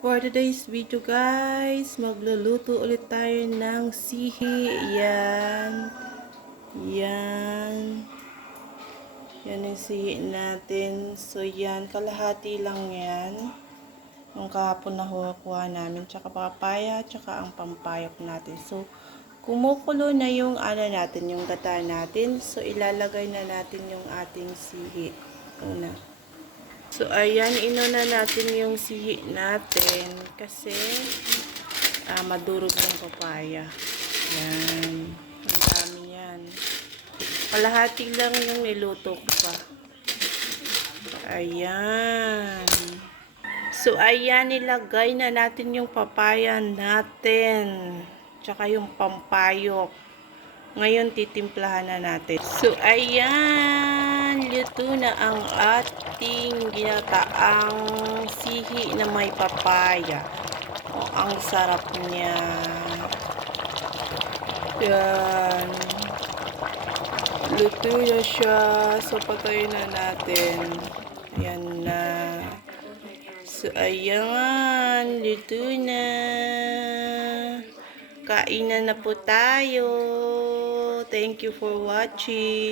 For today's video guys, magluluto ulit tayo ng sihi. Yan. Yan. Yan yung sihi natin. So yan, kalahati lang yan. Yung kahapon na kuha namin. Tsaka papaya, tsaka ang pampayok natin. So, kumukulo na yung ano natin, yung gata natin. So, ilalagay na natin yung ating sihi. Una. So, ayan, inuna natin yung sihi natin kasi ah, madurog yung papaya. Yan. Ang dami yan. Kalahati lang yung niluto ko pa. Ayan. So, ayan, nilagay na natin yung papaya natin. Tsaka yung pampayok. Ngayon, titimplahan na natin. So, ayan. Luto na ang ating ginataang sihi na may papaya. O, ang sarap niya. Yan. Luto na siya. So, patayin na natin. Ayan na. So, ayan. Luto na. Kainan na po tayo. Thank you for watching.